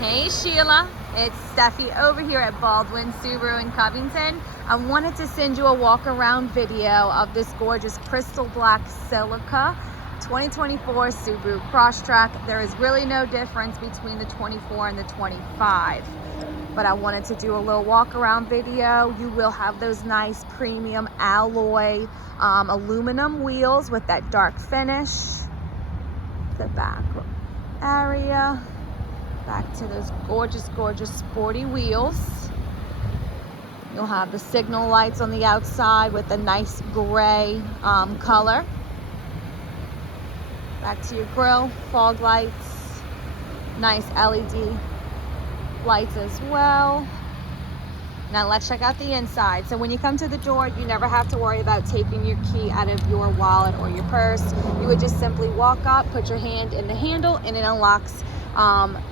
Hey Sheila, it's Steffi over here at Baldwin Subaru in Covington. I wanted to send you a walk around video of this gorgeous crystal black Silica 2024 Subaru Crosstrek. There is really no difference between the 24 and the 25, but I wanted to do a little walk around video. You will have those nice premium alloy aluminum wheels with that dark finish. The back area. Back to those gorgeous sporty wheels. You'll have the signal lights on the outside with a nice gray color. Back to your grille, fog lights, nice LED lights as well. Now let's check out the inside. So when you come to the door, you never have to worry about taking your key out of your wallet or your purse. You would just simply walk up, put your hand in the handle, and it unlocks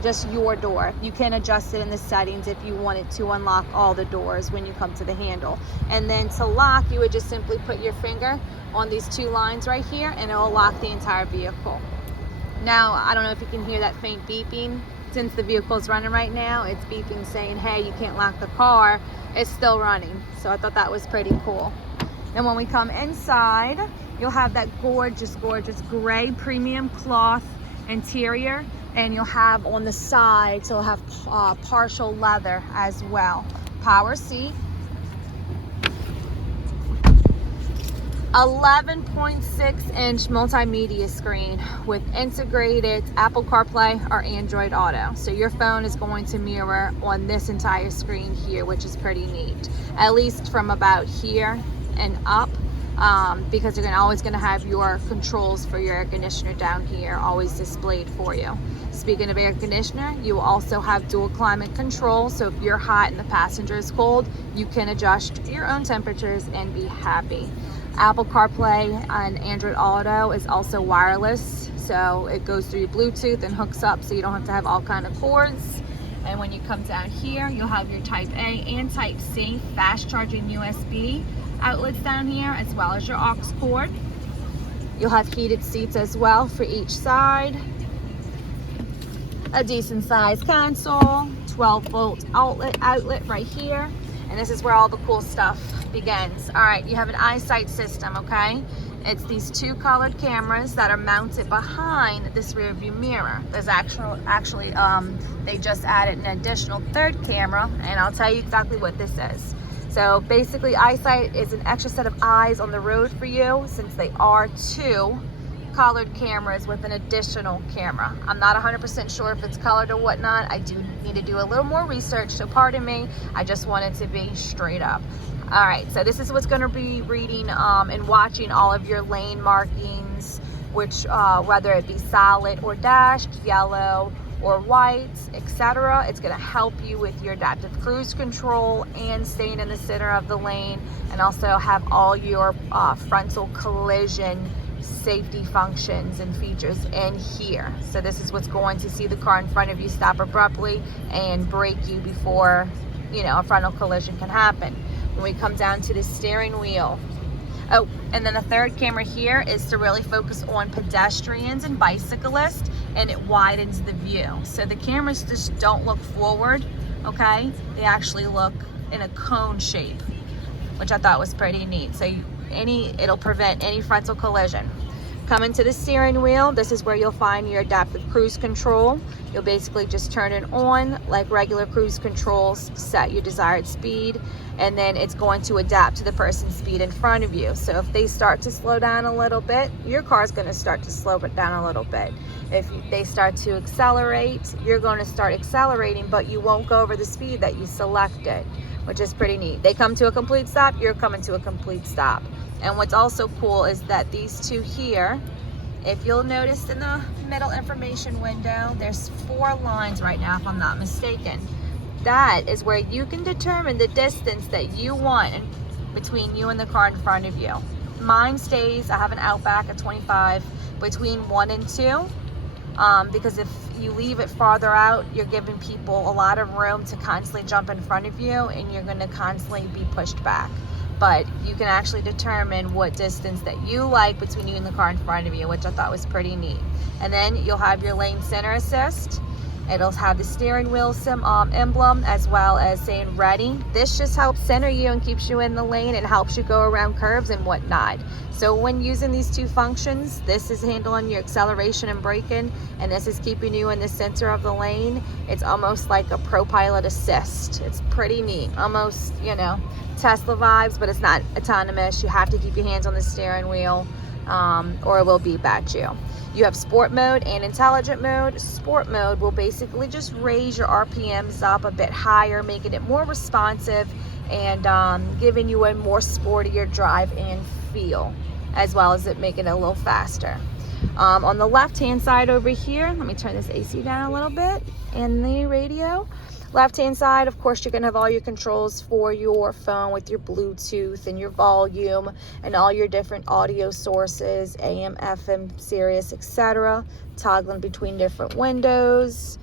just your door. You can adjust it in the settings if you wanted to unlock all the doors when you come to the handle. And then to lock, you would just simply put your finger on these two lines right here and it will lock the entire vehicle. Now, I don't know if you can hear that faint beeping. Since the vehicle is running right now, it's beeping saying, hey, you can't lock the car. It's still running. So I thought that was pretty cool. And when we come inside, you'll have that gorgeous gray premium cloth interior. And you'll have on the sides, you'll have partial leather as well. Power seat. 11.6-inch multimedia screen with integrated Apple CarPlay or Android Auto. So your phone is going to mirror on this entire screen here, which is pretty neat. At least from about here and up. Because you're always going to have your controls for your air conditioner down here always displayed for you. Speaking of air conditioner, you will also have dual climate control, so if you're hot and the passenger is cold, you can adjust your own temperatures and be happy. Apple CarPlay and Android Auto is also wireless, so it goes through your Bluetooth and hooks up so you don't have to have all kind of cords. And when you come down here, you'll have your Type A and Type C fast charging USB outlets down here, as well as your aux cord. You'll have heated seats as well for each side. A decent sized console, 12-volt outlet right here. And this is where all the cool stuff begins. All right, you have an eyesight system, okay? It's these two colored cameras that are mounted behind this rear view mirror. There's actually, they just added an additional third camera, and I'll tell you exactly what this is. So basically, eyesight is an extra set of eyes on the road for you, since they are two colored cameras with an additional camera. I'm not 100% sure if it's colored or whatnot. I do need to do a little more research, so pardon me. I just wanted to be straight up. All right, so this is what's going to be reading and watching all of your lane markings, which whether it be solid or dashed, yellow or white, etc. It's going to help you with your adaptive cruise control and staying in the center of the lane, and also have all your frontal collision safety functions and features in here. So this is what's going to see the car in front of you stop abruptly and brake you before, you know, a frontal collision can happen. When we come down to the steering wheel, oh, and then the third camera here is to really focus on pedestrians and bicyclists, and it widens the view. So the cameras just don't look forward, okay? They actually look in a cone shape, which I thought was pretty neat. So it'll prevent any frontal collision. Coming to the steering wheel, this is where you'll find your adaptive cruise control. You'll basically just turn it on like regular cruise controls, set your desired speed, and then it's going to adapt to the person's speed in front of you. So if they start to slow down a little bit, your car's going to start to slow it down a little bit. If they start to accelerate, you're going to start accelerating, but you won't go over the speed that you selected, which is pretty neat. They come to a complete stop, you're coming to a complete stop. And what's also cool is that these two here, if you'll notice in the middle information window, there's 4 lines right now, if I'm not mistaken. That is where you can determine the distance that you want between you and the car in front of you. Mine stays, I have an Outback at 25, between 1 and 2. Because if you leave it farther out, you're giving people a lot of room to constantly jump in front of you, and you're going to constantly be pushed back. But you can actually determine what distance that you like between you and the car in front of you, which I thought was pretty neat. And then you'll have your lane center assist. It'll have the steering wheel emblem, as well as saying ready. This just helps center you and keeps you in the lane and helps you go around curves and whatnot. So when using these two functions, this is handling your acceleration and braking, and this is keeping you in the center of the lane. It's almost like a ProPilot assist. It's pretty neat, almost, you know, Tesla vibes, but it's not autonomous. You have to keep your hands on the steering wheel, or it will beep at you. You have sport mode and intelligent mode. Sport mode will basically just raise your RPMs up a bit higher, making it more responsive and giving you a more sportier drive and feel, as well as it making it a little faster. On the left hand side over here, let me turn this AC down a little bit, in the radio. Left hand side, of course, you're gonna have all your controls for your phone with your Bluetooth and your volume and all your different audio sources, AM, FM, Sirius, etc. Toggling between different windows,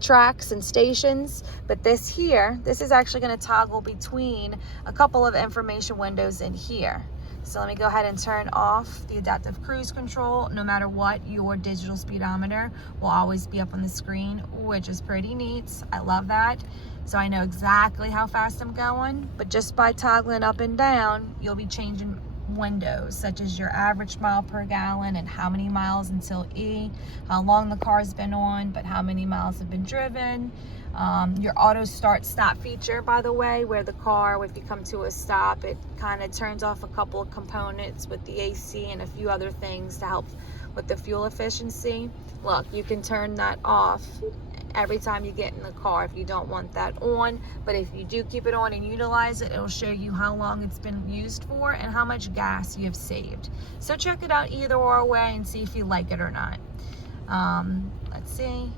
tracks and stations. But this here, this is actually gonna toggle between a couple of information windows in here. So let me go ahead and turn off the adaptive cruise control. No matter what, your digital speedometer will always be up on the screen, which is pretty neat. I love that. So I know exactly how fast I'm going, but just by toggling up and down, you'll be changing windows, such as your average mile per gallon and how many miles until E, how long the car's been on, but how many miles have been driven. Your auto start stop feature, by the way, where the car, if you come to a stop, it kind of turns off a couple of components with the AC and a few other things to help with the fuel efficiency. Look, you can turn that off every time you get in the car if you don't want that on, but if you do keep it on and utilize it, it'll show you how long it's been used for and how much gas you have saved. So check it out either or way and see if you like it or not. Let's see.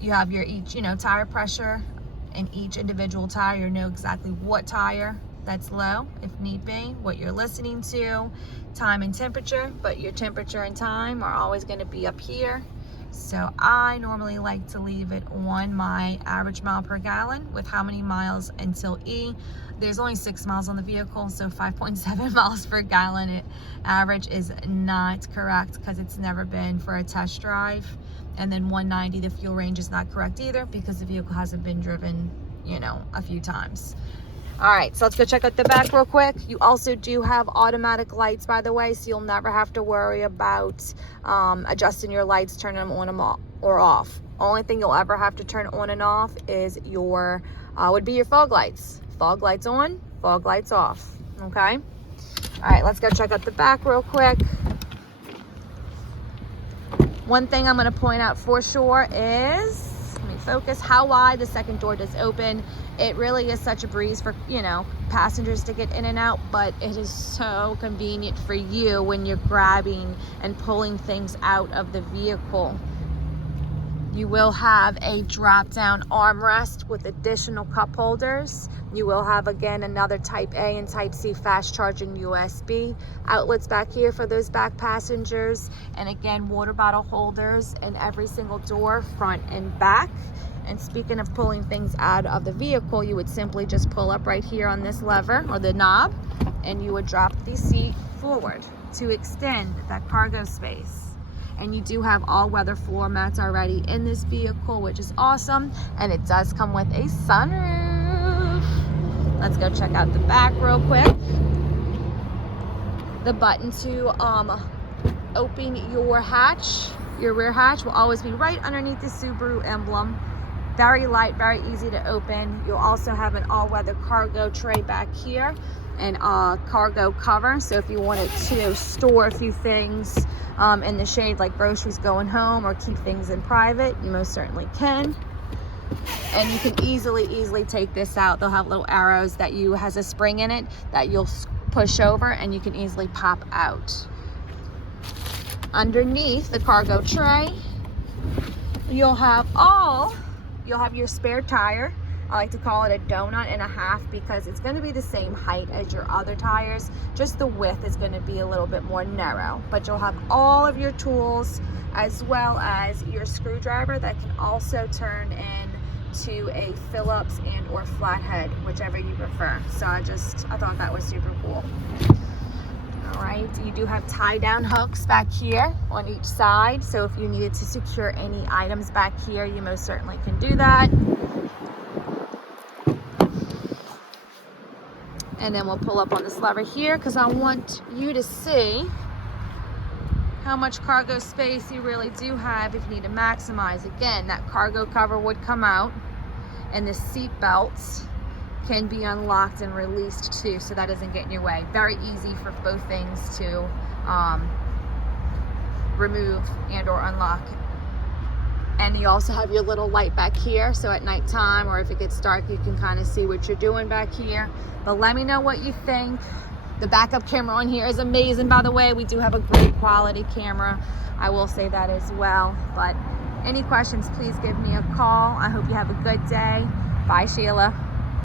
You have your each, tire pressure, and each individual tire, you know exactly what tire that's low, if need be, what you're listening to, time and temperature, but your temperature and time are always going to be up here. So I normally like to leave it on my average mile per gallon with how many miles until E. There's only 6 miles on the vehicle, so 5.7 miles per gallon average is not correct because it's never been for a test drive. And then 190, the fuel range is not correct either because the vehicle hasn't been driven, a few times. All right, so let's go check out the back real quick. You also do have automatic lights, by the way, so you'll never have to worry about adjusting your lights, turning them on or off. Only thing you'll ever have to turn on and off is would be your fog lights. Fog lights on, fog lights off, okay? All right, let's go check out the back real quick. One thing I'm going to point out for sure is, let me focus, how wide the second door does open. It really is such a breeze for, passengers to get in and out, but it is so convenient for you when you're grabbing and pulling things out of the vehicle. You will have a drop-down armrest with additional cup holders. You will have, again, another Type A and Type C fast charging USB outlets back here for those back passengers. And again, water bottle holders in every single door, front and back. And speaking of pulling things out of the vehicle, you would simply just pull up right here on this lever or the knob, and you would drop the seat forward to extend that cargo space. And you do have all-weather floor mats already in this vehicle, which is awesome. And it does come with a sunroof. Let's go check out the back real quick. The button to open your hatch, your rear hatch, will always be right underneath the Subaru emblem. Very light, very easy to open. You'll also have an all-weather cargo tray back here and a cargo cover. So if you wanted to store a few things in the shade, like groceries going home, or keep things in private, you most certainly can. And you can easily take this out. They'll have little arrows that has a spring in it that you'll push over, and you can easily pop out. Underneath the cargo tray, you'll have your spare tire. I like to call it a donut and a half because it's going to be the same height as your other tires, just the width is going to be a little bit more narrow. But you'll have all of your tools as well as your screwdriver that can also turn into a Phillips and or flathead, whichever you prefer. So I thought that was super cool. All right, you do have tie down hooks back here on each side. So if you needed to secure any items back here, you most certainly can do that. And then we'll pull up on this lever here because I want you to see how much cargo space you really do have if you need to maximize. Again, that cargo cover would come out and the seat belts can be unlocked and released too, so that doesn't get in your way. Very easy for both things to remove and or unlock. And you also have your little light back here, so at nighttime or if it gets dark, you can kind of see what you're doing back here. But let me know what you think. The backup camera on here is amazing, by the way. We do have a great quality camera, I will say that as well. But any questions, please give me a call. I hope you have a good day. Bye, Sheila.